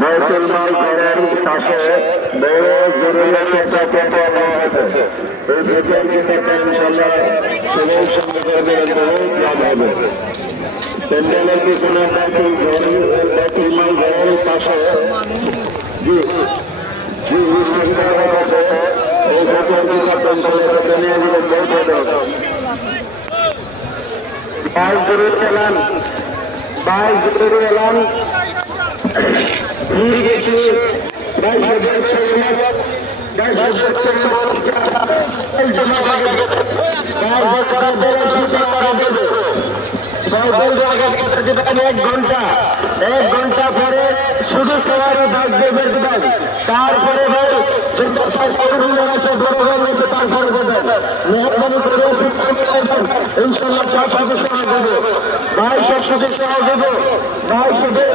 বাইতুল মাল ঘরের পাশে বড় জরুরি একটা ক্যাম্প নেওয়া হয়েছে। এই ক্যাম্পটা ইনশাআল্লাহ সবাই সঙ্গে করে দেবেন, বহুত লাভ হবে। প্যান্ডেলের পিছনে বাইতুল মাল ঘরের পাশে জি জি এই ক্যাম্পটা ইনশাআল্লাহ নিয়ে গেলে বহুত হবে। বাইশ জরুরি এলান, বাইশ জরুরি এলান এক ঘন্টা পরে শুধু সবার ডাক দেবেন, তারপরে তারপরে মেহরবানি করে ইনশাল্লাহ সাথে সহ দেবো, ভাই সাথে সহ দেবো, ভাই সাথে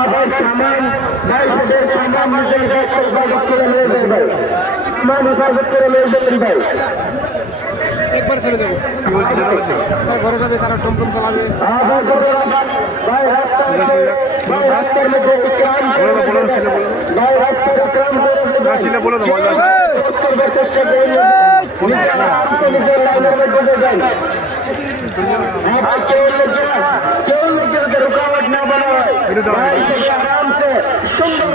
আবার সামান ভাই সাথে সামান নিজের হেফাজত করে নিয়ে যান ভাই, সামান হেফাজত করে নিয়ে যাবেন ভাই। একবার ছেড়ে দেবো ঘরে যাবে, তারা টমটম চালাবে। रुकावट ना बनाए आराम से सुंदर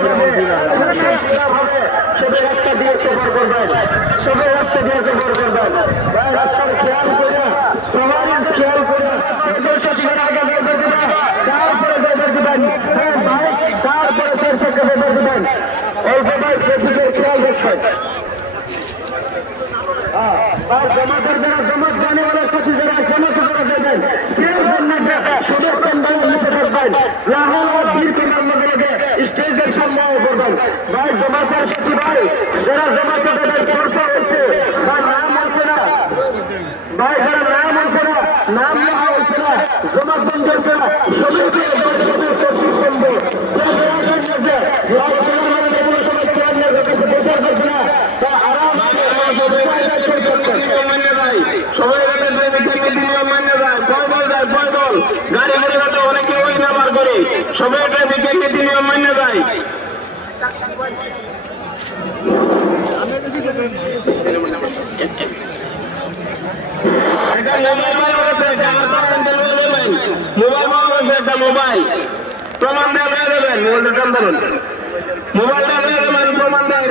সবে রাস্তা দিয়ে সফর করবেন, সবে রাস্তা দিয়ে সফর করবেন। রাস্তার খেয়াল করে সবার খেয়াল করে তারপরে দিবেন, তারপরে দিবেন। এই সবাই ট্রাফিকের খেয়াল রাখবেন। জমাতের যারা জমাত জানে ওরা সাথে যারা জমা করা যাবেন, কেউ সদর প্যান্ডেলের নিচে থাকবেন, লাহোর বীর কেন্দ্রের মধ্যে স্টেজের সম্মান করবেন। ভাই জমাতের সাথী ভাই যারা জমাতে যাদের পরশা হচ্ছে বা নাম আছে না, ভাই যারা নাম আছে না, নাম নেওয়া হচ্ছে না, জমাত বন্ধ হচ্ছে না, সবাইকে সদস্য সুসম্ভব সবাই গাড়ি ঘোড়ে যাতে অনেকে ওই ব্যবহার করে, সবাই নীতি নিয়ম মান্য যায়। মোবাইল প্রমাণ দেওয়া দেবেন, মোবাইলটা নিয়ে দেবেন, প্রমাণ দেওয়া